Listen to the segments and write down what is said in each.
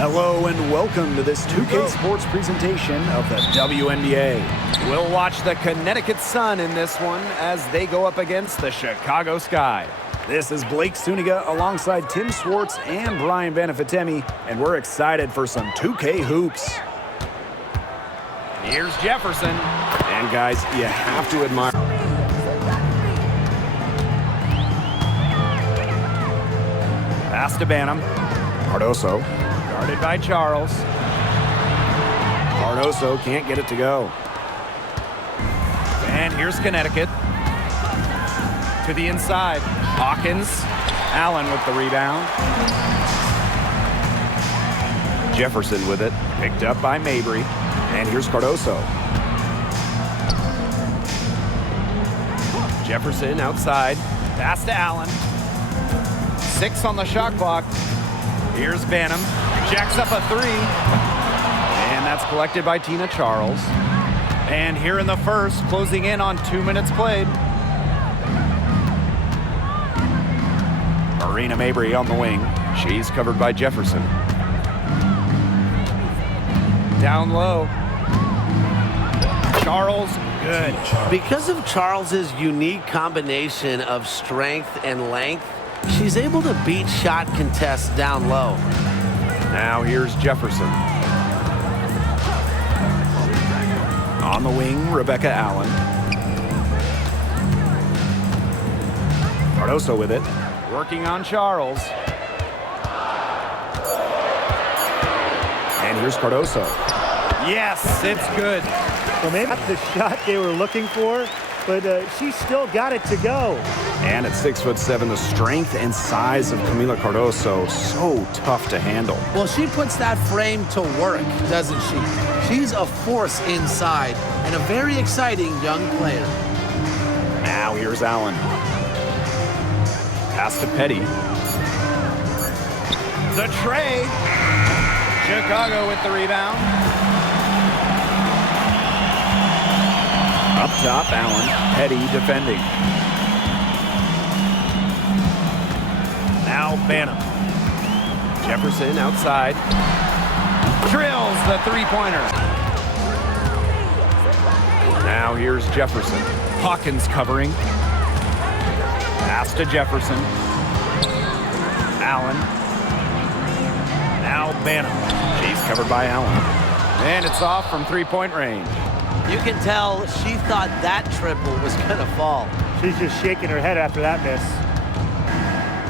Hello and welcome to this 2K Sports presentation of the WNBA. We'll watch the Connecticut Sun in this one as they go up against the Chicago Sky. This is Blake Suniga alongside Tim Swartz and Brian Banafitemi, and we're excited for some 2K hoops. Here's Jefferson. And guys, you have to admire. Pass to Banham. CARDOSA. Guarded by Charles. CARDOSA can't get it to go. And here's Connecticut. To the inside. Hawkins. Allen with the rebound. Jefferson with it. Picked up by Mabry. And here's CARDOSA. Jefferson outside. Pass to Allen. 6 on the shot clock. Here's Banham. Jacks up a 3. And that's collected by Tina Charles. And here in the first, closing in on 2 minutes played. Marina Mabry on the wing. She's covered by Jefferson. Down low. Charles, good. Because of Charles's unique combination of strength and length, she's able to beat shot contests down low. Now here's Jefferson. On the wing, Rebecca Allen. CARDOSA with it. Working on Charles. And here's CARDOSA. Yes, it's good. Well, maybe not the shot they were looking for, but she still got it to go. And at 6'7", the strength and size of Camila CARDOSA, so tough to handle. Well, she puts that frame to work, doesn't she? She's a force inside and a very exciting young player. Now here's Allen. Pass to Petty. The tray. Chicago with the rebound. Up top, Allen. Petty defending. Now Banham. Jefferson outside. Drills the three-pointer. Now here's Jefferson. Hawkins covering. Pass to Jefferson. Allen. Now Banham. She's covered by Allen. And it's off from three-point range. You can tell she thought that triple was going to fall. She's just shaking her head after that miss.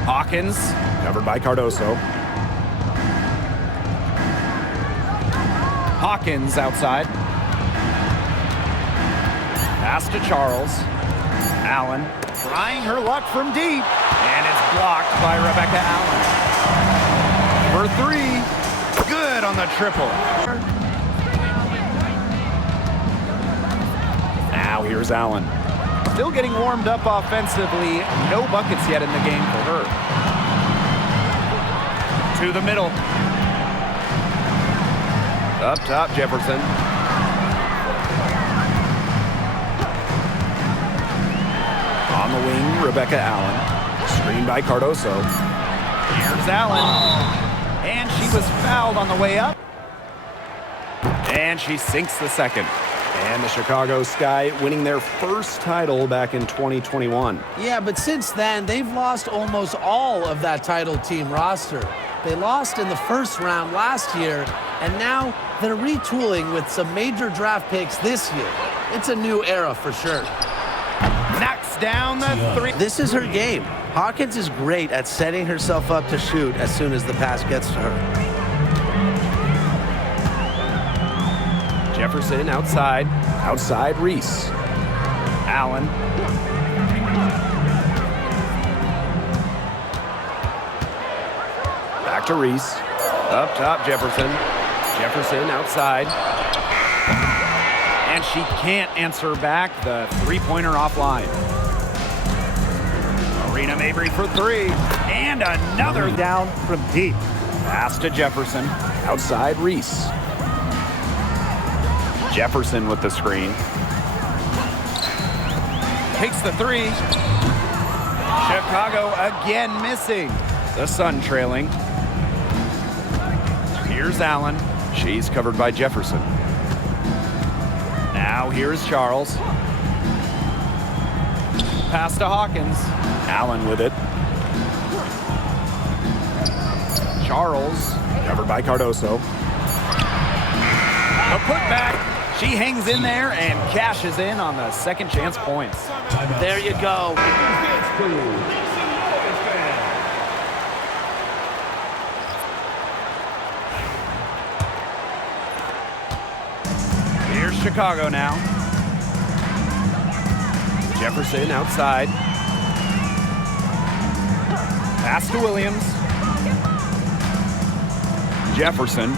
Hawkins. Covered by CARDOSA. Hawkins outside. Pass to Charles. Allen trying her luck from deep. And it's blocked by Rebecca Allen. For 3. Good on the triple. Now here's Allen. Still getting warmed up offensively. No buckets yet in the game for her. To the middle. Up top, Jefferson. On the wing, Rebecca Allen. Screened by CARDOSA. Here's Allen. And she was fouled on the way up. And she sinks the second. And the Chicago Sky winning their first title back in 2021. Yeah, but since then, they've lost almost all of that title team roster. They lost in the first round last year, and now they're retooling with some major draft picks this year. It's a new era for sure. Knocks down the 3. This is her game. Hawkins is great at setting herself up to shoot as soon as the pass gets to her. Jefferson outside. Outside, Reese. Allen. Back to Reese. Up top, Jefferson. Jefferson outside. And she can't answer back. The three-pointer offline. Marina Mabry for 3. And another Down from deep. pass to Jefferson. Outside, Reese. Jefferson with the screen. Takes the 3. Chicago again missing. The Sun trailing. Here's Allen. She's covered by Jefferson. Now here's Charles. Pass to Hawkins. Allen with it. Charles. Covered by Cardoso. A putback. She hangs in there and cashes in on the second chance points. There you go. Here's Chicago now. Jefferson outside. Pass to Williams. Jefferson.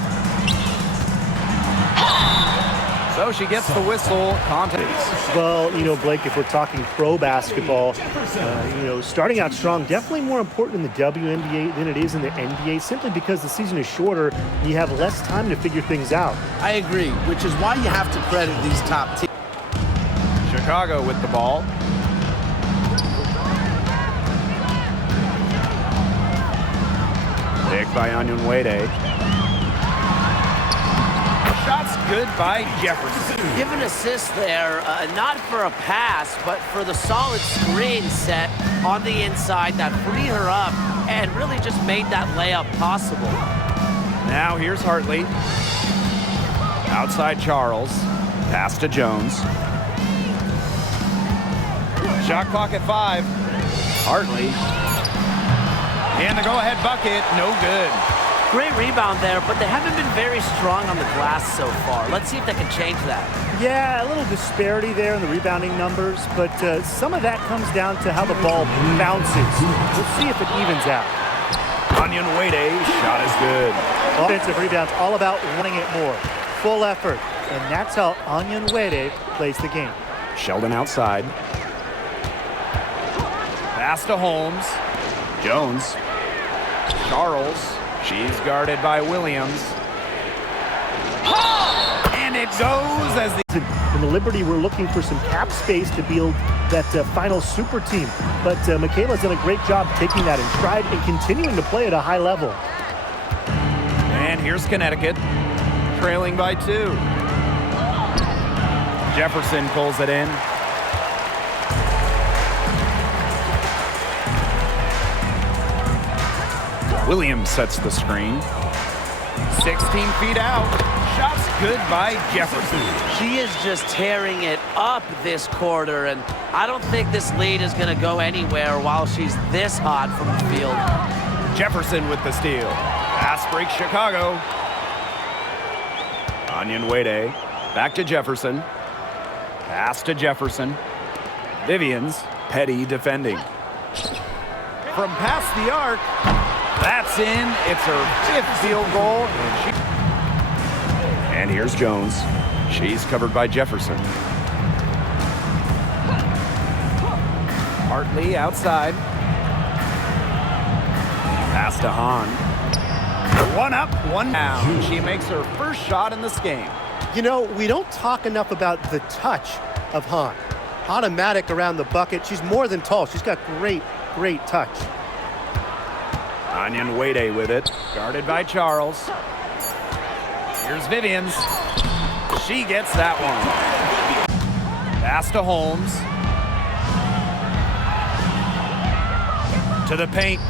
So she gets the whistle. Contest. Well, you know, Blake, if we're talking pro basketball, you know, starting out strong, definitely more important in the WNBA than it is in the NBA, simply because the season is shorter and you have less time to figure things out. I agree, which is why you have to credit these top teams. Chicago with the ball. Picked by wnba. Shots good by Jefferson. Give an assist there, not for a pass, but for the solid screen set on the inside that freed her up and really just made that layup possible. Now here's Hartley. Outside Charles. Pass to Jones. Shot clock at 5. Hartley. And the go-ahead bucket, no good. Great rebound there, but they haven't been very strong on the glass so far. Let's see if they can change that. Yeah, a little disparity there in the rebounding numbers, but some of that comes down to how the ball bounces. We'll see if it evens out. wnba, shot is good. Offensive rebounds, all about wanting it more. Full effort, and that's how wnba plays the game. Sheldon outside. Pass to Holmes. Jones. Charles. She's guarded by Williams. And it goes as the... In the Liberty, we're looking for some cap space to build that final super team. But Michaela's done a great job taking that in stride and continuing to play at a high level. And here's Connecticut, trailing by 2. Jefferson pulls it in. Williams sets the screen. 16 feet out. Shots good by Jefferson. She is just tearing it up this quarter, and I don't think this lead is going to go anywhere while she's this hot from the field. Jefferson with the steal. Pass break Chicago. wnba. Back to Jefferson. Pass to Jefferson. Vivians. Petty defending. From past the arc. That's in. It's her 5th field goal. And here's Jones. She's covered by Jefferson. Hartley outside. Pass to Hahn. 1 up, 1 down. She makes her first shot in this game. You know, we don't talk enough about the touch of Hahn. Automatic around the bucket. She's more than tall. She's got great touch. wnba with it. Guarded by Charles. Here's Vivians. She gets that one. Pass to Holmes. To the paint.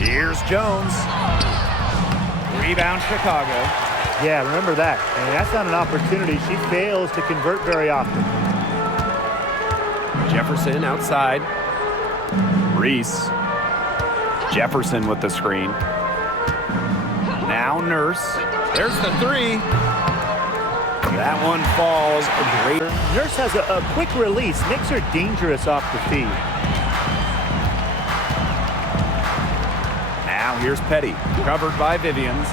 Here's Jones. Rebound Chicago. Yeah, remember that. And that's not an opportunity. She fails to convert very often. Jefferson outside. Reese. Jefferson with the screen. Now Nurse. There's the 3. That one falls. Great. Nurse has a quick release, makes her dangerous off the feed. Now here's Petty, covered by Vivians.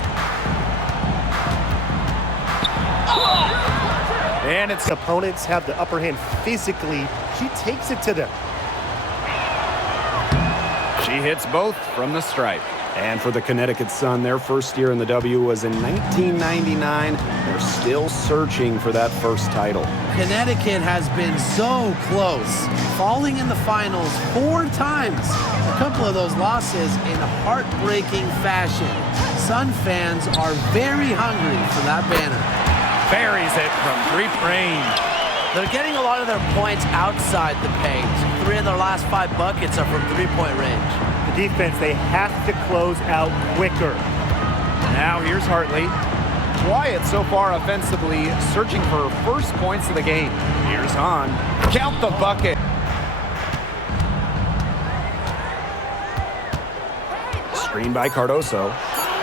And it's... Opponents have the upper hand physically. She takes it to them. She hits both from the stripe. And for the Connecticut Sun, their first year in the W was in 1999. They're still searching for that first title. Connecticut has been so close, falling in the finals 4 times. A couple of those losses in heartbreaking fashion. Sun fans are very hungry for that banner. Buries it from 3 range. They're getting a lot of their points outside the paint. 3 of their last 5 buckets are from 3-point range. The defense, they have to close out quicker. Now here's Hartley. Quiet so far offensively, searching for first points of the game. Here's Hahn. Count the bucket. Screen by Cardoso.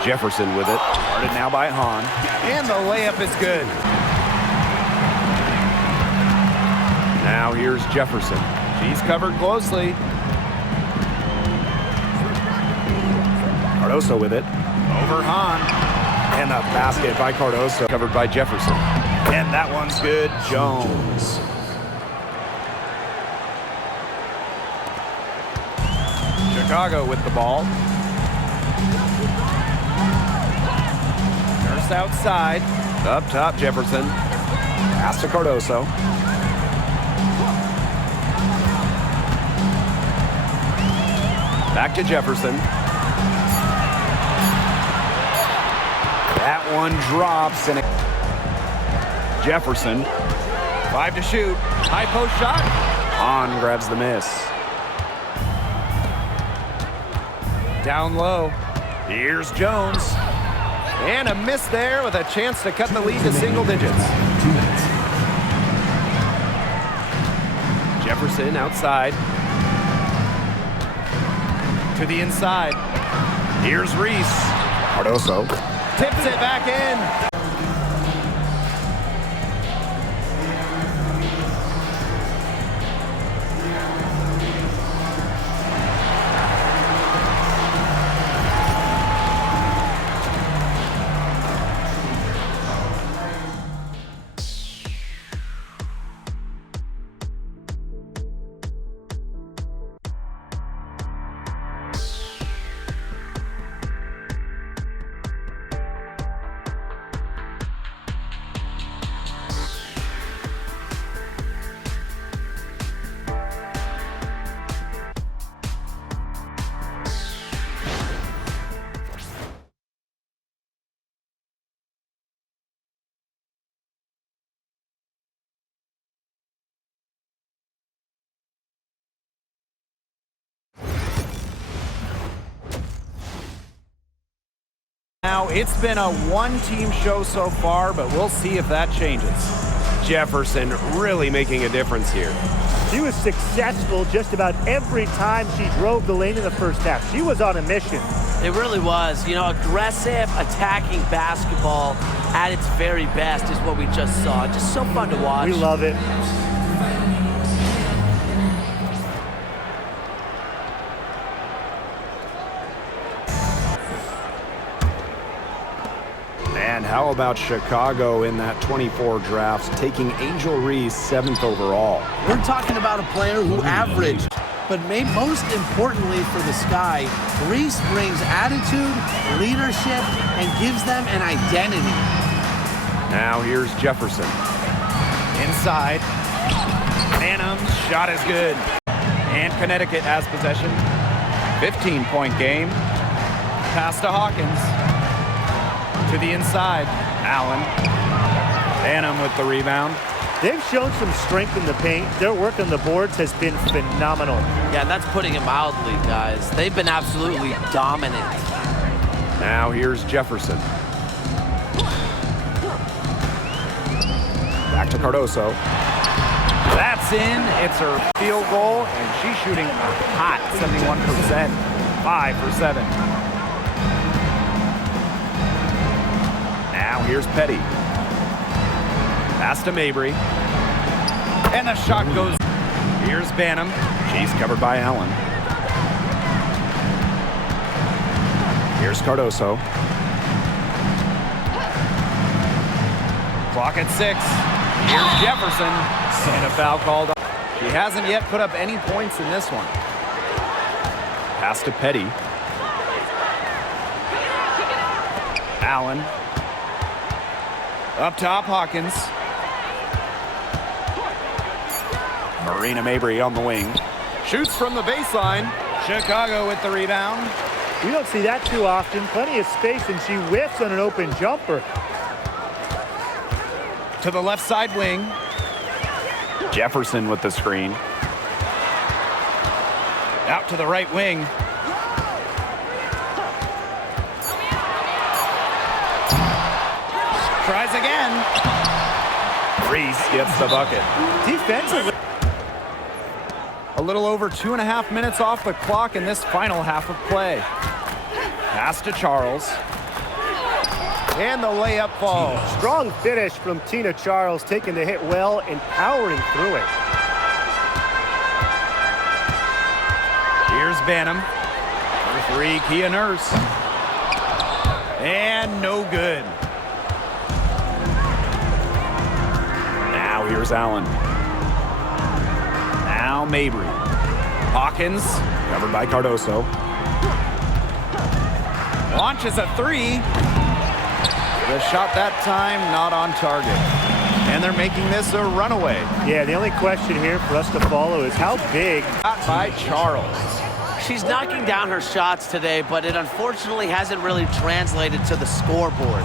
Jefferson with it. Guarded now by Hahn. And the layup is good. Now here's Jefferson. She's covered closely. Cardoso with it. Over Hahn. And the basket by Cardoso. Covered by Jefferson. And that one's good. Jones. Chicago with the ball. Nurse outside. Up top, Jefferson. Pass to Cardoso. Back to Jefferson. That one drops, and Jefferson. 5 to shoot. High post shot. Hahn grabs the miss. Down low. Here's Jones. And a miss there with a chance to cut the lead to single digits. Jefferson outside. To the inside. Here's Reese. Cardoso. Tips it back in. Now, it's been a one-team show so far, but we'll see if that changes. Jefferson really making a difference here. She was successful just about every time she drove the lane in the first half. She was on a mission. It really was. You know, aggressive, attacking basketball at its very best is what we just saw. Just so fun to watch. We love it. And how about Chicago in that 24 draft, taking Angel Reese 7th overall? We're talking about a player who averaged, but most importantly for the Sky, Reese brings attitude, leadership, and gives them an identity. Now here's Jefferson. Inside. Phantom's shot is good. And Connecticut has possession. 15-point game. Pass to Hawkins. To the inside. Allen. Phantom with the rebound. They've shown some strength in the paint. Their work on the boards has been phenomenal. Yeah, and that's putting it mildly, guys. They've been absolutely dominant. Now here's Jefferson. Back to Cardoso. That's in. It's her field goal, and she's shooting hot, 71%. 5 for 7. Now here's Petty. Pass to Mabry. And the shot goes. Here's Banham. She's covered by Allen. Here's Cardoso. Clock at 6. Here's Jefferson. And a foul called. She hasn't yet put up any points in this one. Pass to Petty. Allen. Up top, Hawkins. Marina Mabry on the wing. Shoots from the baseline. Chicago with the rebound. We don't see that too often. Plenty of space, and she whiffs on an open jumper. To the left side wing. Jefferson with the screen. Out to the right wing. Tries again. Reese gets the bucket. Defensively. A little over 2.5 minutes off the clock in this final half of play. Pass to Charles. And the layup falls. Strong finish from Tina Charles, taking the hit well and powering through it. Here's Banham. For three, Kia Nurse. And no good. Now here's Allen. Now Mabry. Hawkins. Covered by Cardoso. Launches a three. The shot that time not on target. And they're making this a runaway. Yeah, the only question here for us to follow is how big. Shot by Charles. She's knocking down her shots today, but it unfortunately hasn't really translated to the scoreboard.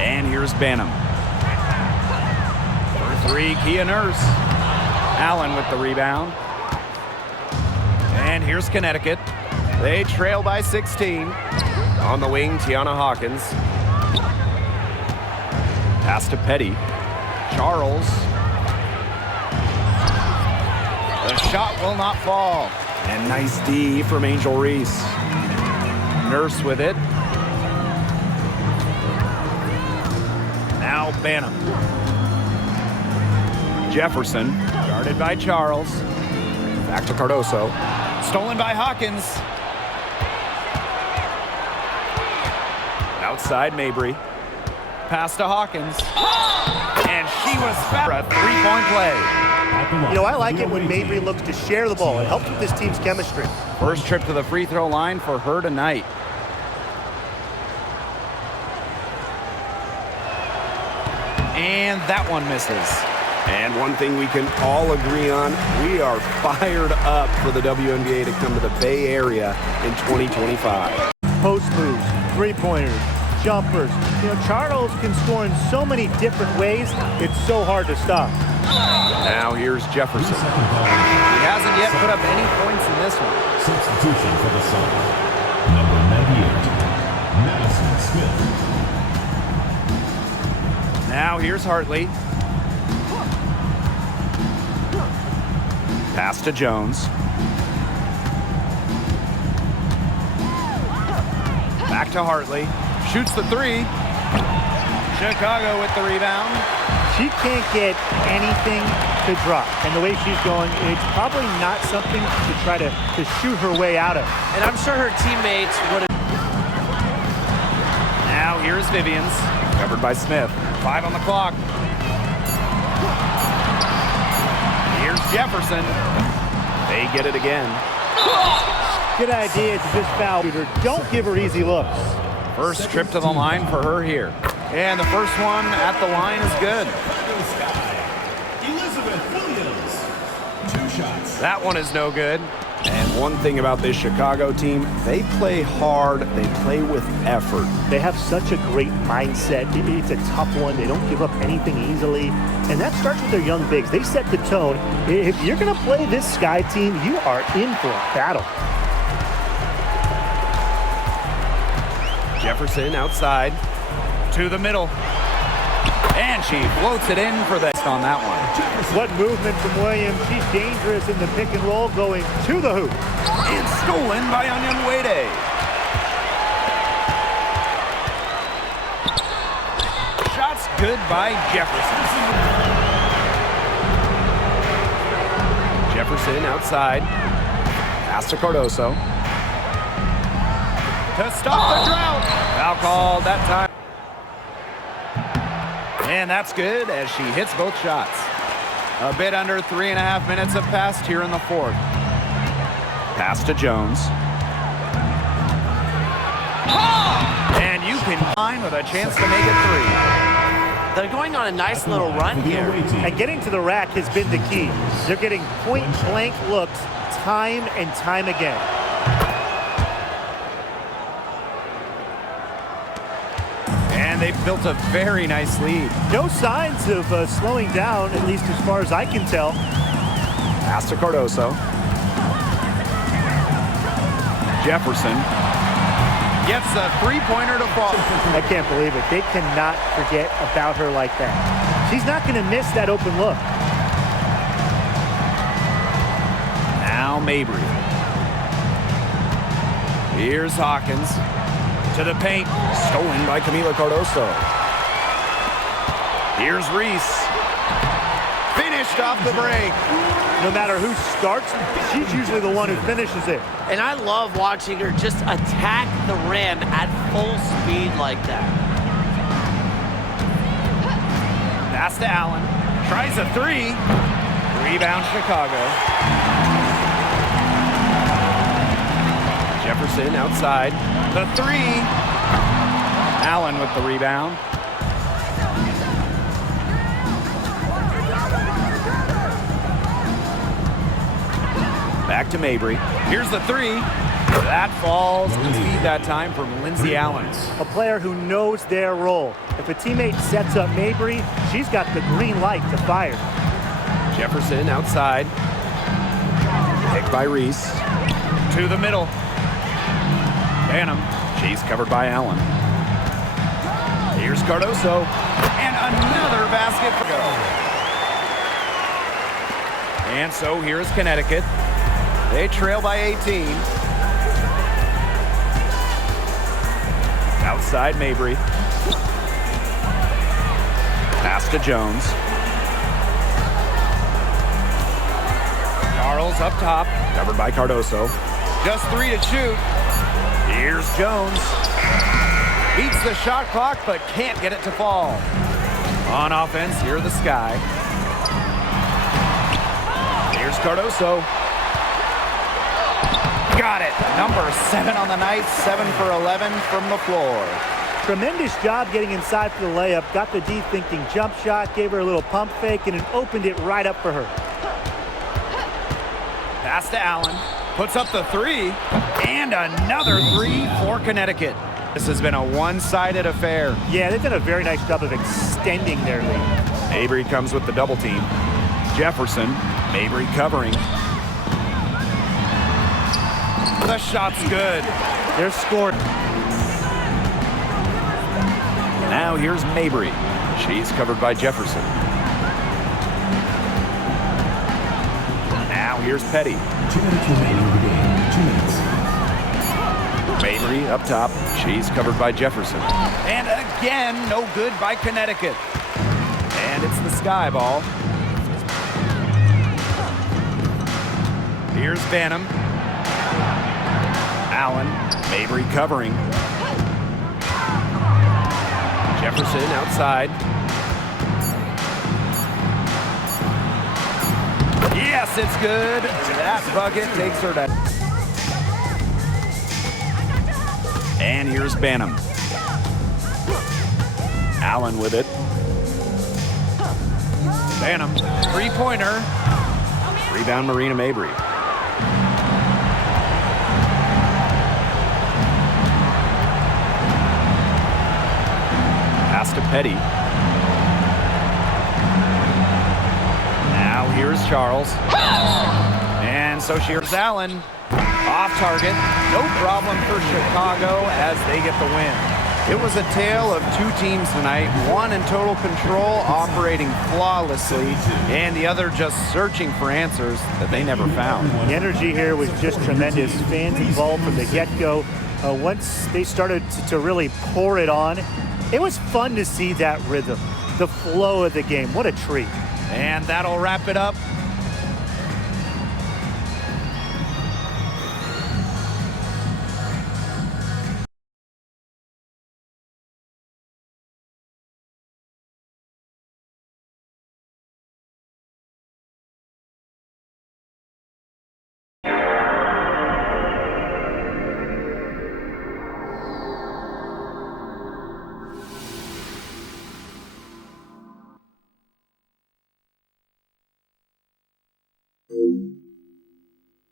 And here's Banham. For three, Kia Nurse. Allen with the rebound. And here's Connecticut. They trail by 16. On the wing, Tiana Hawkins. Pass to Petty. Charles. The shot will not fall. And nice D from Angel Reese. Nurse with it. Now Banham. Jefferson. Guarded by Charles. Back to Cardoso. Stolen by Hawkins. Outside Mabry. Pass to Hawkins. And she was fouled. A three-point play. You know, I like it when Mabry looks to share the ball. It helps with this team's chemistry. First trip to the free throw line for her tonight. And that one misses. And one thing we can all agree on, we are fired up for the WNBA to come to the Bay Area in 2025. Post moves, three-pointers, jumpers. You know, Charles can score in so many different ways, it's so hard to stop. Now here's Jefferson. He hasn't yet put up any points in this one. Substitution for the Suns. Number 98, Madison Smith. Now here's Hartley. Pass to Jones. Back to Hartley. Shoots the three. Chicago with the rebound. She can't get anything to drop. And the way she's going, it's probably not something to try to shoot her way out of. And I'm sure her teammates would have. Now here's Vivians. Covered by Smith. 5 on the clock. Here's Jefferson. They get it again. Good idea to just foul her. Don't give her easy looks. First trip to the line for her here. And the first one at the line is good. Elizabeth Williams. 2 shots. That one is no good. And one thing about this Chicago team, they play hard, they play with effort. They have such a great mindset. It's a tough one. They don't give up anything easily. And that starts with their young bigs. They set the tone. If you're going to play this Sky team, you are in for a battle. Jefferson outside. To the middle. And she floats it in for the on that one. What movement from Williams. She's dangerous in the pick and roll going to the hoop. And stolen by wnba. Shots good by Jefferson. Jefferson outside. Pass to Cardoso. To stop the drought. Foul called that time. And that's good as she hits both shots. A bit under 3.5 minutes have passed here in the fourth. Pass to Jones. And you can find with a chance to make it 3. They're going on a nice little run here. And getting to the rack has been the key. They're getting point-blank looks time and time again. And they've built a very nice lead. No signs of slowing down, at least as far as I can tell. Pass to Cardoso. Jefferson gets a 3-pointer to fall. I can't believe it. They cannot forget about her like that. She's not going to miss that open look. Now Mabry. Here's Hawkins to the paint. Stolen by Camila Cardoso. Here's Reese. Finished off the break. No matter who starts, she's usually the one who finishes it. And I love watching her just attack the rim at full speed like that. Pass to Allen. Tries a 3. Rebound Chicago. Jefferson outside. The 3. Allen with the rebound. Back to Mabry. Here's the 3. That falls to feed that time from Lindsay Allen. A player who knows their role. If a teammate sets up Mabry, she's got the green light to fire. Jefferson outside. Picked by Reese. To the middle. Banham. She's covered by Allen. Here's Cardoso. And another basket to go. And so here's Connecticut. They trail by 18. Outside Mabry. Pass to Jones. Charles up top. Covered by Cardoso. Just 3 to shoot. Here's Jones. Beats the shot clock, but can't get it to fall. On offense, here are the Sky. Here's Cardoso. Got it. Number 7 on the night, 7 for 11 from the floor. Tremendous job getting inside for the layup. Got the D thinking jump shot, gave her a little pump fake, and it opened it right up for her. Pass to Allen. Puts up the 3. And another 3 for Connecticut. This has been a one-sided affair. Yeah, they've done a very nice job of extending their lead. Mabry comes with the double team. Jefferson. Mabry covering. The shot's good. They're scored. Now here's Mabry. She's covered by Jefferson. Now here's Petty. 2 minutes remaining in the game. 2 minutes. Mabry up top. She's covered by Jefferson. And again, no good by Connecticut. And it's the Sky ball. Here's Banham. Allen. Mabry covering. Jefferson outside. Yes, it's good. That bucket takes her to... And here's Banham. Allen with it. Banham, 3-pointer. Rebound Marina Mabry. Pass to Petty. Now here's Charles. And so here's Allen. Off target. No problem for Chicago as they get the win. It was a tale of 2 teams tonight, one in total control, operating flawlessly, and the other just searching for answers that they never found. The energy here was just tremendous. Fans involved from the get-go. Once they started to really pour it on, it was fun to see that rhythm, the flow of the game. What a treat. And that'll wrap it up